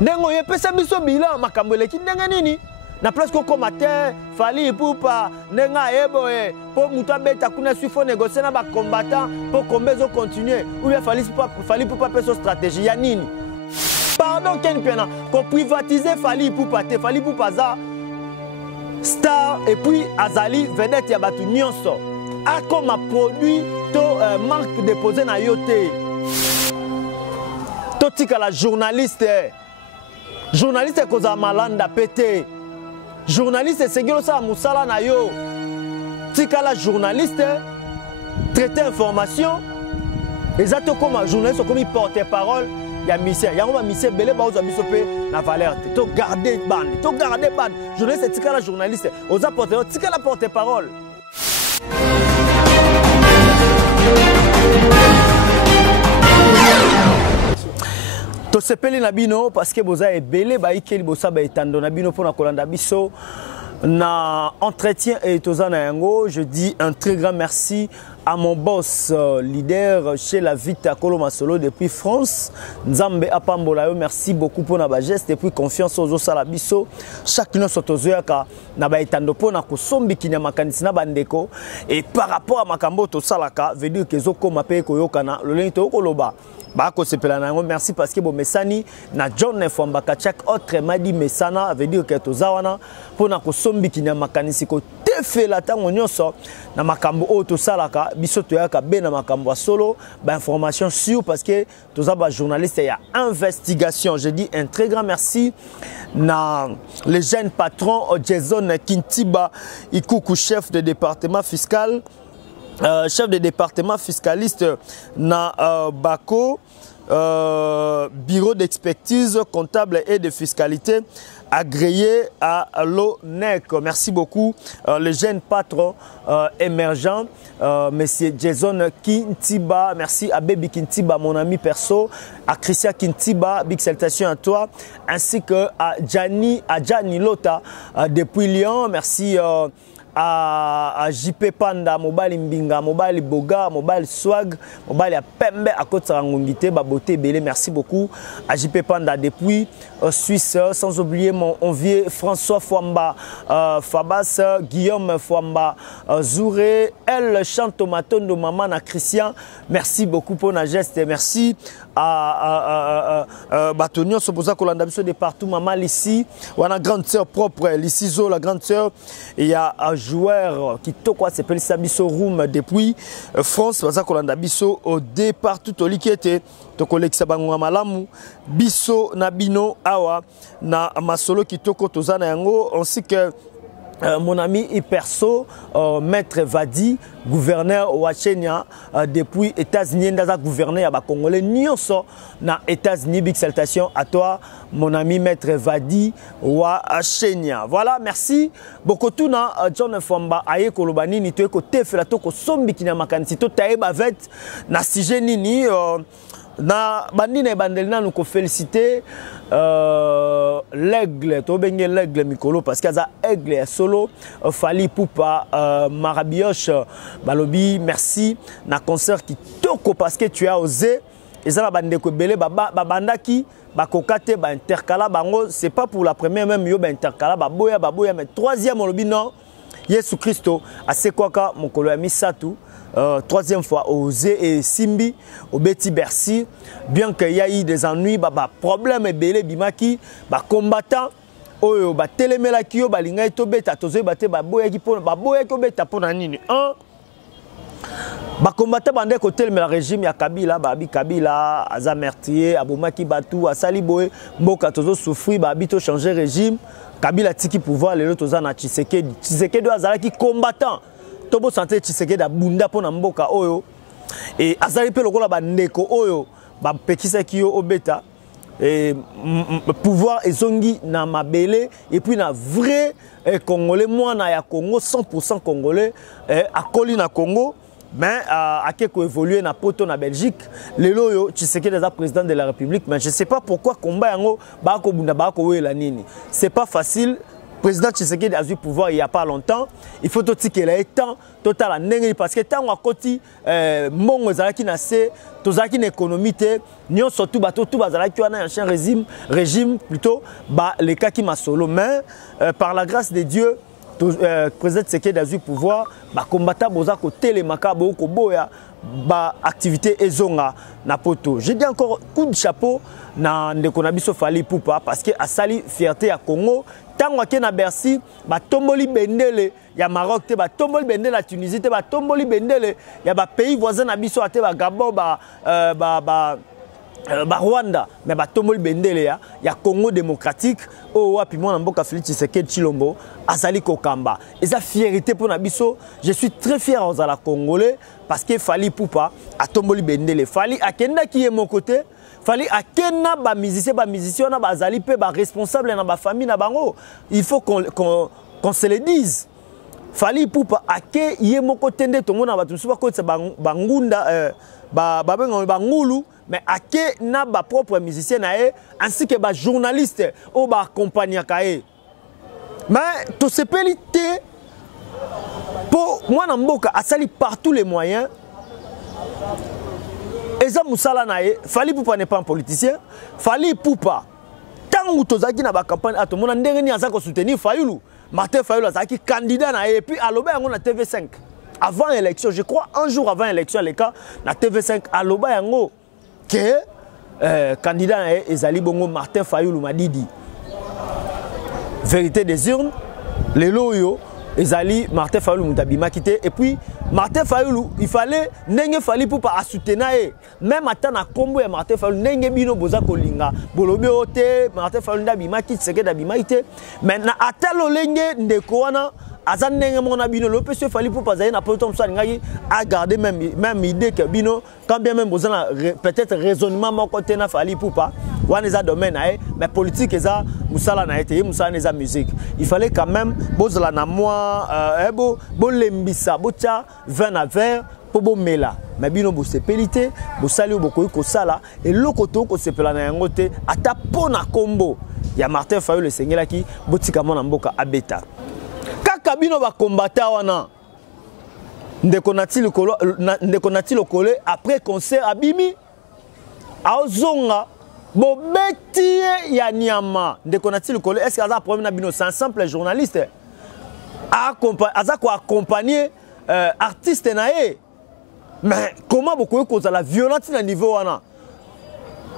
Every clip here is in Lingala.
Nengo yepesa biso bilan makambo eleki ndenge nini na presque comme matin Fally Ipupa nenga eboe pour muta beta kuna faut négocier na ba combattant pour combat continuer ou bien Fally Ipupa peut son stratégie ya nini. Pardon ken pena pour privatiser Fally Ipupa te Fally Ipupa za star et puis azali vedette ya batu nyonso a comme produit to marque déposé na yote to tika la journaliste koza malanda pété journaliste sengelo sa musala na yo tika la journaliste traiter information exacto comme journaliste comme porte-parole ya misère yango ba misère belé ba oza biso pe na valeur to garder bande journaliste tika la journaliste oza porte tika la porte-parole. To sepeli na bino parce que boza ebele ba ikeli bosa ba etando na bino pona kolanda biso na entretien et tozana yango. Je dis un très grand merci à mon boss leader chez la Vita Koloma Solo depuis France Nzambe apambola yo, merci beaucoup pour na ba geste et puis confiance aux sala biso chacun sotozoyaka na ba etando pona ko sombi kinya makanisi na bandeko et par rapport à makambo to salaka veut dire que zoko mape ko yokana loleni to koloba. Merci parce que bon mesani na John Fwamba chaque autre m'a dit mesana veut dire que tozawana pour na ko sombi kinya makanisi ko tefela tango nyonso na makambo o to salaka biso to yaka be na makambo solo ba information sur parce que tozaba journaliste ya investigation. Je dis un très grand merci na le jeune patron Jason Kintiba Ikuku chef de département fiscal chef de département fiscaliste na Bako, bureau d'expertise comptable et de fiscalité agréé à l'ONEC. Merci beaucoup, le jeune patron émergent, monsieur Jason Kintiba. Merci à Baby Kintiba, mon ami perso, à Christian Kintiba, big salutation à toi, ainsi que à Gianni Lota depuis Lyon. Merci à JP Panda, Mobile Mbinga, Mobile Boga, Mobile Swag, Mobile Pembe à côté de Ngongité, Baboté Belé, merci beaucoup à JP Panda depuis Suisse, sans oublier mon envié François Fwamba, Fabas, Guillaume Fwamba, Zouré, El Chantomatondo, Maman à Christian, merci beaucoup pour la geste, merci à Batonion, Soposa Kolanda Biso de partout, Maman ici, on a grande sœur propre, Lisizo, la grande sœur, il y a un joueur qui tokwa s'appelle Sabiso Room depuis France, Soposa Kolanda Biso au départ tout au liquete, Tokolexa Bangoua Malamu, Biso Nabino Awa, na Masolo qui toko Tozana Yango, ainsi que mon ami perso, Maître Vadi, gouverneur Wachenia depuis États-Unis, gouverneur à Congolais, Nyonso, na États-Unis, big salutation à toi, mon ami Maître Vadi Wachenia. Voilà, merci beaucoup. Tout na John Fwamba, Aye Kolobani, ni tueko tefela toko sombi kina makanisi, to taeba vet, na sije nini, na bandine bandelina nous féliciter l'aigle to benge l'aigle mikolo parce qu'il y a aigle solo Fally Ipupa Marabioche balobi merci na concert qui toko parce que tu as osé et ça la bande ko belé babandaki bakokate ba intercala bango c'est pas pour la première même yo ba intercala baboya mais troisième lobi non Yesu Christo asekwaka mokolo ya misatu. Troisième fois, Osé et Simbi, au Betty Bercy, bien qu'il y ait eu des ennuis, problème et belé bimaki, combattant, oyo telemela kiyo balinga to beta tozo bate baboya ki pona baboya ko beta pona nini un combattant bande ko telemela régime ya Kabila babi Kabila aza meurtrier abomaki batu asali boye mboka tozo souffrir babi to changer régime Kabila tiki pouvoir lelo toza na Tshisekedi azala ki combattant Tobo santé Tshisekedi abunda pona mboka oyo et azali pe lokola bandeko oyo ba pekisa kiyo obeta et pouvoir ezongi na mabele et puis na vrai congolais mwana ya Congo 100% congolais akoli na Congo mais à quelque évoluer na poto na Belgique lelo yo Tshisekedi est président de la République mais je sais pas pourquoi combat yango ba ko bunda ba ko wela nini c'est pas facile président Tshisekedi a eu pouvoir il n'y a pas longtemps. Il faut aussi qu'il ait temps total parce que tant qu'on côté mon qui n'a c'est tout ça qui économie nous surtout bateau tout bazala qui a un ancien régime plutôt les cas qui m'a solo mais par la grâce de Dieu président Tshisekedi a eu pouvoir combattre boza côté les makabo ko boya activité ezonga na poto. Je dis encore coup de chapeau na ndeko na biso Fally Ipupa parce que a sali fierté ya Congo. Tant que na Bercy, ba tomboli bendele ya Maroc te ba tomboli bendele la Tunisie te ba tomboli bendele ya ba pays voisins na biso te ba Gabon Rwanda mais ba tomboli bendele ya Congo démocratique o wapi mona mboka Félix Tshisekedi Tshilombo azali kokamba. Et ça fierté pour na biso, je suis très fier aux ala congolais parce que Fally Ipupa a tomboli bendele. Fally akenda qui est mon côté. Fally akena ba musicien na ba zali pe ba responsable na ba famille na bango. Il faut qu'on se le dise. Fally Ipupa ake ye moko tende to mona ba tumusu ba ko bangunda bangulu mais ake na ba propre musicien na e ainsi que ba journaliste o ba accompagner kae. Mais to se pelite pour moi na mboka asali par tous les moyens. Eza musala nae, Fally Ipupa n'est pas un politicien. Fally Ipupa, tant que tozaki na ba campagne ato mona ndenge ni azako soutenir Fayulu. Martin Fayulu azaki candidat nae et puis aloba yango na TV5. Avant l'élection, je crois un jour avant l'élection les cas na TV5 aloba yango que candidat nae ezali bongo Martin Fayulu Madidi. Vérité des urnes, les loyo ezali Martin Fayulu mutabima quitté et puis Martin Fayulu il fallait nenge Fally Ipupa a soutenir même attend na combo ya Martin Fayulu nenge bino boza kolinga bolobi ote Martin Fayulu ndabima kiti seke dabima ite maintenant atalo lenge ndeko wana aza nenge mona bino le monsieur Fally Ipupa zali na poto mso ngaki a garder même idée que bino quand bien même boza peut-être raisonnement moko te na Fally Ipupa wana eza domaine mais politique eza musala na été musala eza musique il fallait quand même bozala na moi bo lembisa bocha vin à verre po bo mela mais bino bo sepelité bo sali bokoyi ko sala et lokoto ko sepela na yango te ata pona kombo ya Martin Fayulu le sengelaki botika mona mboka abeta kaka bino ba combattant wana ndeko nati lokole après concert abimi aozonga bobeti ya nyama ndeko nati lokole est-ce que aza problème na bino c'est un simple journaliste aza ko accompagner artiste na ye mais comment beaucoup cause la violence na niveau wana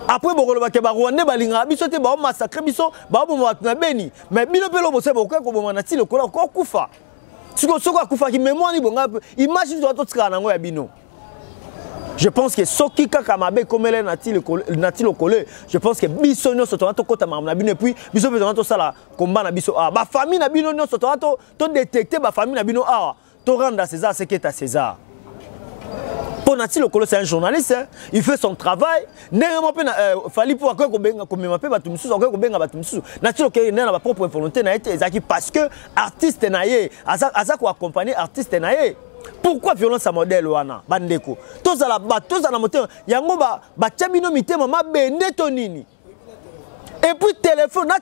après bokolo ba ke ba Rwanda balinga biso te ba massacre biso ba bomba na beni mais bino pelo bose beaucoup ko bomba na ti lokole ko kufa siko akufa ki mémoire ni bonga image zo to tsika nango ya bino. Je pense que Soki Kakamabe comme elle nati lokole, je pense que biso nyo soto to kota na bino et puis biso besoin to sala combat na biso ba famille na bino nyo soto to détecter ba famille na bino to rendre à César ce qui est à César. Pour nati lokole c'est un journaliste, il fait son travail. Néanmoins Fally Ipupa ko benga ko mema pe batu mususu ko benga batu mususu. Nati lokole na ba propre volonté na été ezaki parce que artiste na ye aza ko accompagner artiste na ye. Pourquoi violence à modèle wana bandeko tous à la moteur yango ba tchabino mitema ma bende tonini et puis téléphone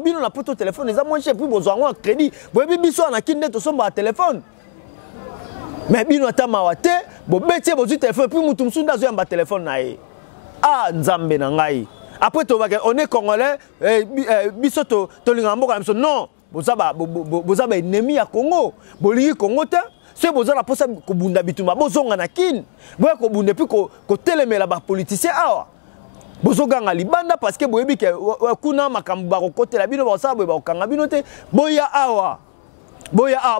bino na poto téléphone les a moins cher puis besoin un crédit boyebi biso na kinde to somba téléphone mais bino ata mawate bo betie bozu téléphone puis mutu msunda zo yamba téléphone na ye nzambe na ngai après on est congolais biso to linga mboka biso non boza ba ennemi ya Congo bolingi Congo te. Si vous avez la possibilité de bunda bituma, vous avez la kin, vous avez bunda puis que télémela ba politicien vous avez libanda parce que vous avez que kuna makamba côté la bino ba ba kanga bino te boya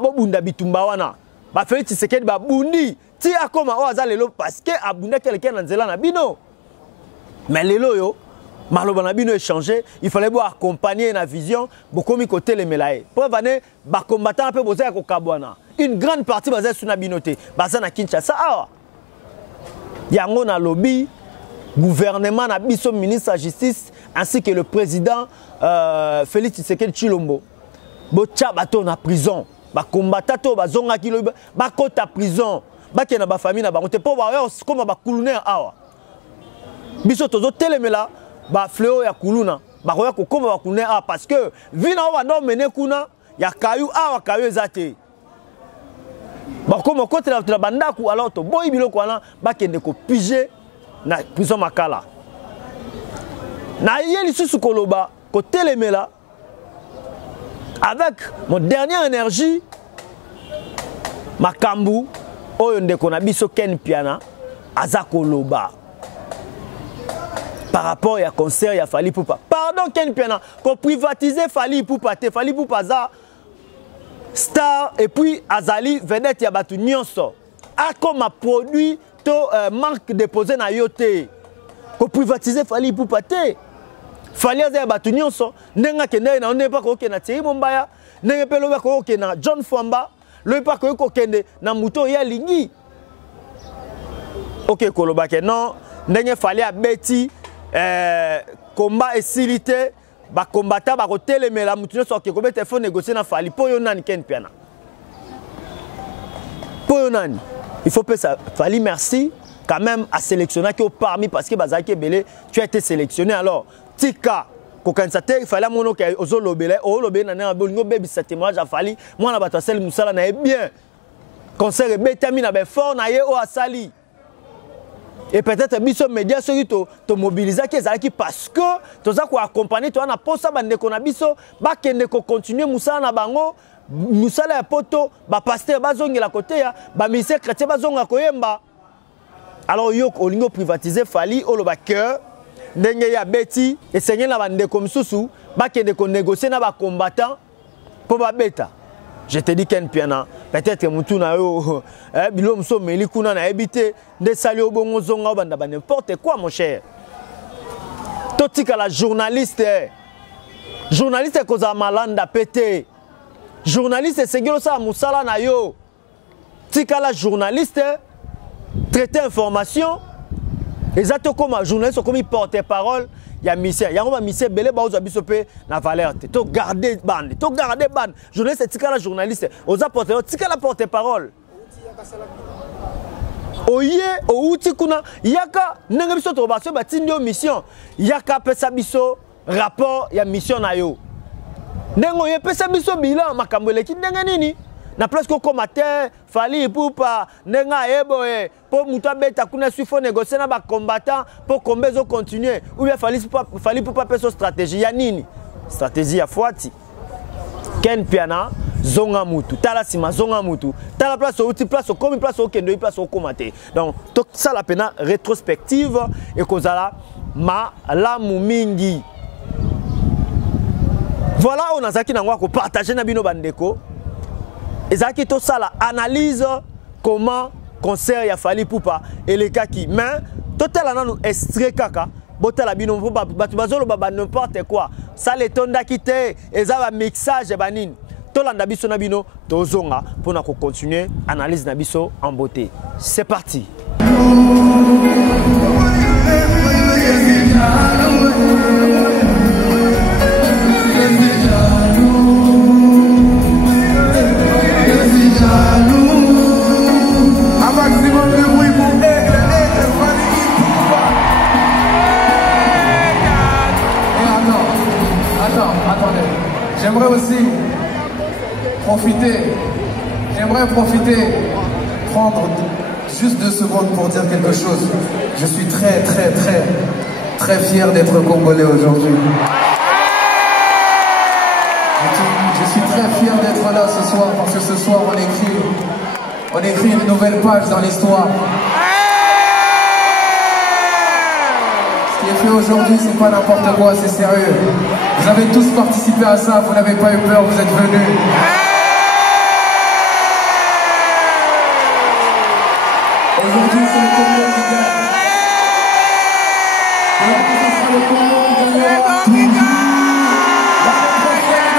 bo bunda bitumba wana ba Félix Tshisekedi ba bundi ti akoma o azalelo parce que abunda quelqu'un na nzela na bino mais lelo yo maloba na bino échanger il fallait bo accompagner na vision bokomi côté les melae pour vaner ba combattant peu boza ko kabwana une grande partie basée sur la binoté basée na Kinshasa yango na lobby gouvernement na biso ministre de la justice ainsi que le président Félix Tshisekedi Tshilombo bocha bato na prison ba combattant to bazonga kilo ba kota prison ba ke na ba famille na bango te po ba comme ba kulune awa biso tozo telemela ba fléau ya kuluna ba koya ko comme ba kulune parce que vina wa no mene kuna ya kayu awa kayu ezate bakoma côté la bandaku alors to boyi biloko wana bakende ko piger na prison makala na yeli susu koloba ko telemela avec mon dernière énergie makambu oyo ndeko na biso Ken Piana aza koloba par rapport à concert ya Fally Ipupa. Pardon Ken Piana, qu'on privatiser Fally Ipupa te Fally Ipupa za star et puis azali vedette ya batu nyonso. A comme produit to marque déposé na yote. Qu'on privatiser Fally Ipupa te. Fally aza ya batu nyonso, nenga kende na on pas ko na Thierry Mombaya, nenga pe loba ko na John Fwamba, lo pas ko kende na muto ya lingi. OK koloba ke non, nenga Fally a beti combat et silité ba combattant ba kotelemela mutu nyonso ke ko bete fo négocier na Fally po yo nani Ken Piana po yo nani il faut ça Fally merci quand même à sélectionner qui au parmi parce que bazaki belé tu as été sélectionné alors tika ko kansate il fallait mono ke ozo lobele o lobele na bolingo bebi sa témoignage a Fally moi na bato sel musala na bien concert betami na be fort na ye o asali. Et peut-être biso média ceux qui te mobiliser qui parce que tu as quoi accompagner toi na posa bande ko na biso ba kende ko continuer musala na bango musala ya poto ba pasteur bazongela côté ya ba ministère chrétien bazonga koyemba alors yo olingo privatiser Fally o lo ba cœur ndenge ya beti et seigneur na bande ko msusu ba kende ko négocier na ba combattant pour ba beta. Je te dis Ken Piana, peut-être que mutuna yo bilo mso meli kuna na ebité de sali obongo zonga banda ba n'importe quoi mon cher. Totika la journaliste journaliste koza malanda pété. Journaliste segelo sa musala na yo. Tika la journaliste traiter information exactement comme journaliste comme porte-parole. Il y a Missé, il y a Missé belé ba oza biso pe na valeur te. To garder bande, journaliste tika la journaliste, oza porte, tika la porte-parole. Oye, outi kuna yaka nanga biso to baso ba tindio mission. Yaka pesa biso rapport ya mission na yo. Ndengo ye pesa biso bilan makambo leki ndenga nini? Na place ko combattant Fally Ipupa nenga eboe pour muta beta kuna suifo négocier na ba combattant pour combezo continuer ou bien Fally Ipupa peso stratégie ya nini stratégie ya fuati Ken Piana zonga mutu tala sima zonga mutu tala place outi place comme place au kendo place au comate donc tout ça la pena rétrospective et kozala ma la mingi voilà on a zaki na ngwa ko partager na bino bandeko. Et ça qui est ça la analyse comment concert ya Fally Ipupa et les gars qui mais total ananu extrait kaka botala bino batu bazolo baba n'importe quoi ça les tonda kité et ça va mixage banine tolanda biso na bino tozonga pour na ko continuer analyse na biso en beauté c'est parti. J'aimerais aussi profiter, prendre juste 2 secondes pour dire quelque chose. Je suis très fier d'être congolais aujourd'hui. Je suis très fier d'être là ce soir parce que ce soir on écrit une nouvelle page dans l'histoire. Ce qui est fait aujourd'hui, c'est pas n'importe quoi, c'est sérieux. Vous avez tous participé à ça, vous n'avez pas eu peur, vous êtes venus. Aujourd'hui, c'est le Congo qui gagne. Aujourd'hui, ce sera le Congo qui gagnera toujours. La prochaine,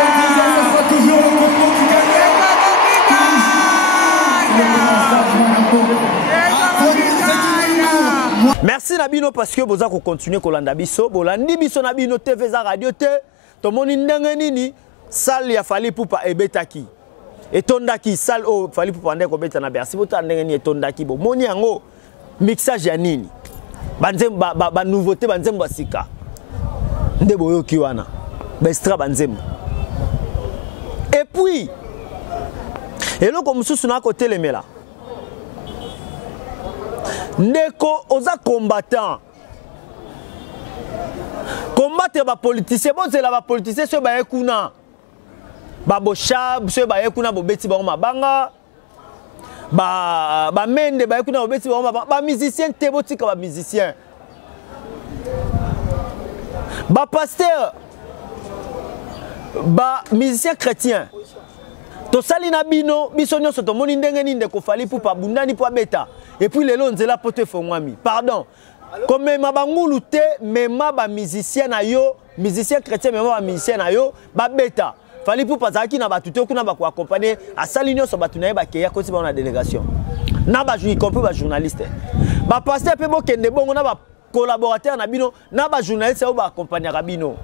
ce sera toujours le Congo qui gagnera. Merci Nabino parce que vous avez continué Kolanda Biso, Bolandi Biso Nabino TV za radio te, to moni ndenge nini salle ya Fally Ipupa ebetaki. Etondaki salle o Fally Ipupa ndeko beta na Bercy, bota ndenge ni etondaki bo. Moni yango mixage ya nini? Banzemba ba nouveauté banzemba sika. Nde boyo ki wana. Ba extra banzemba. Et puis eloko mosusu na kotelemela ndeko oza combattant combattre ba politicien bozela ba politicien so ba ekuna ba boshab so ba ekuna bobeti ba mabanga ba mende ba ekuna bobeti ba mabanga ba musicien te botika ba musicien ba pasteur ba musicien chrétien to salina bino biso nyonso to moni ndenge ninde ko fali pour pa bundani pour beta et puis lelo nzela pote fongwami pardon comme ma bangulu te mema ba musicien na yo musicien chrétien mema ba musicien na yo ba beta fali pour pasaki na batuto kuna ba ko accompagner a salino so batunaye ba keya ko si ba na délégation na ba y compris ba journaliste ba pasteur pe bo kende bongo na ba collaborateur na bino na ba journaliste o ba accompagner bino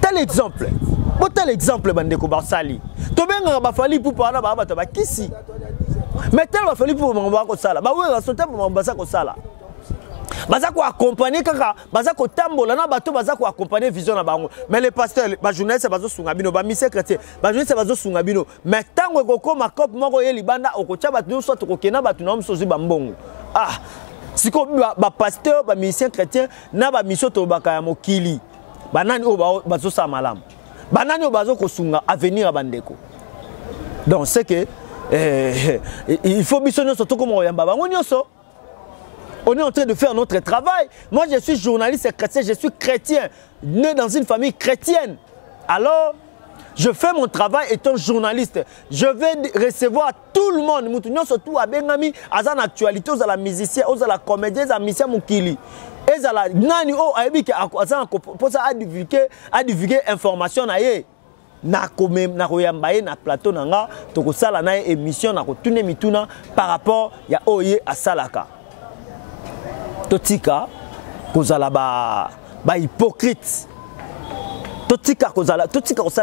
tel exemple tel exemple bandeko basali to benga ba fali pour pas na ba bato ba kisi mais tel ba fali pour ba ko sala ba wera so tempo ba ko sala baza ko accompagner kaka baza ko tambola na bato baza ko accompagner vision na bango mais les pasteurs ba journaliste bazo sunga bino ba mission chrétien ba journaliste bazo sunga bino mais tango ko koma cop moko ye libanda okocha bato so to kokena bato na msozi ba mbongo ah siko ba pasteur ba mission chrétien na ba mission to bakaya mokili banani o bazo sa malamu banani o bazo ko sunga avenir ya bandeko donc c'est que il faut mission surtout comme oyamba bango nyonso. On est en train de faire notre travail. Moi, je suis journaliste chrétien, je suis chrétien, né dans une famille chrétienne. Alors, je fais mon travail étant journaliste. Je vais recevoir tout le monde. Nous surtout à Bengami, à la actualité, aux la musicien, aux la comédien, aux la musicien Mukili. Et à la nani o aibike pour ça à divulguer information na ye. Na koyambaye na plateau nanga, toko sala na émission na ko tune mituna par rapport ya oye à salaka. Totika kozala ba hypocrite totika kozala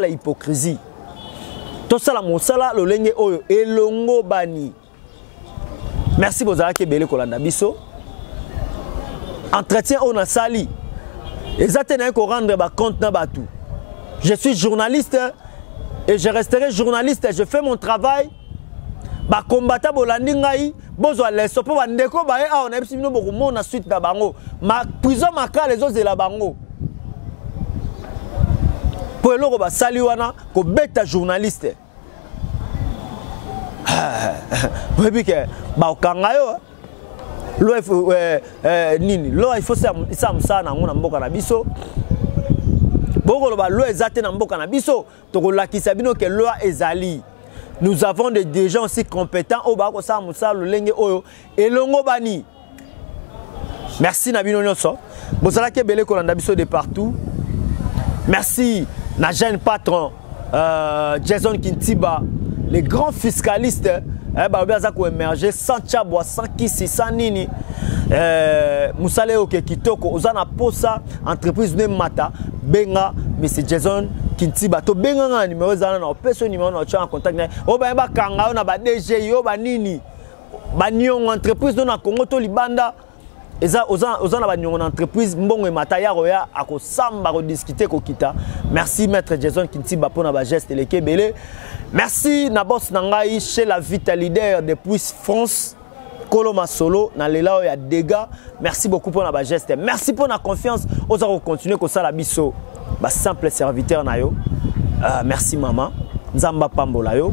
hypocrisie tosala mosala lolenge oyo elongo bani merci bozala ke bele kolanda biso entretien on a sali ezatena ko rendre ba compte na batu je suis journaliste et je resterai journaliste je fais mon travail ba combattant bolandi ngai bozo leso po bandeko ba e a on a bisi bino boko mona suite na bango ma prison makala les autres de la bango po eloko ba sali wana ko beta journaliste bebike ba okanga yo lo nini lo il faut ça na ngona mboka na biso boko ba lo ezate na mboka na biso to ko lakisa bino ke lo ezali. Nous avons des gens aussi compétents au bako sa musalo lenge oyo elongo bani. Merci Nabino Nyonso. Bozala ke bele kolanda biso de partout. Merci na jeune patron Jason Kintiba, les grands fiscalistes ba obiaza ko émerger sans chabwa sans kisi sans nini. Musale oke kitoko ozana posa entreprise ne mata benga monsieur Jason Kintiba to benga nga numéro zana na peso numéro na cha en contact na o ba kanga na ba DG yo ba nini ba nyongo entreprise na Congo to libanda eza ozana ba nyongo entreprise mbongo mata ya roya akosamba ko discuter ko kita. Merci maître Jason Kintiba pour na ba geste le kebele. Merci na boss na ngai chez la Vita Leader depuis France Koloma Solo na lela ya dégâts. Merci beaucoup pour na geste. Merci pour la confiance. Oza ko continuer ko sala biso ba simple serviteur na yo. Merci maman Nzamba Pambola yo.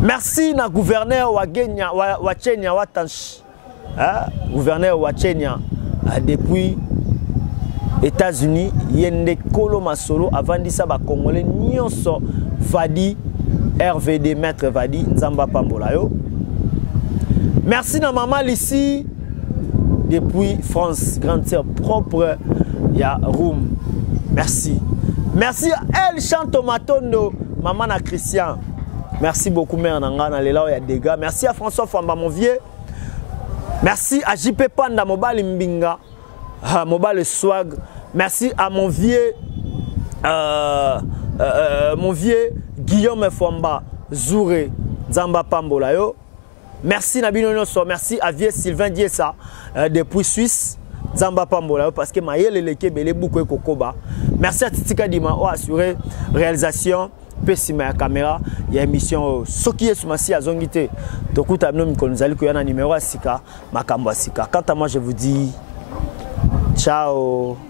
Merci na gouverneur wa Kenya wa Kenya wa Tansh. Gouverneur wa Kenya depuis États-Unis yende Koloma Solo avandisa ba congolais nyonso Vadi RVD maître Vadi Nzamba Pambola yo. Merci na maman ici depuis France, grande sœur propre ya Room. Merci. Merci à El Chantomatondo, maman na Christian. Merci beaucoup mère nanga na lela ya dégâts. Merci à François Famba mon vieux. Merci à JP Panda Mobile Mbinga, Mobile Swag. Merci à mon vieux Guillaume Famba Zouré Zamba Pambola yo. Merci Nabino Nyonso, merci à vieux Sylvain Diessa depuis Suisse Zamba Pambola parce que Maël Leke Bele beaucoup Kokoba. Merci à Titika Dima au assuré réalisation pesima ya caméra ya émission soki esumasi azongité tokuta bino mikolo nzali ko yana numéro asika makambo asika. Quant à moi je vous dis ciao.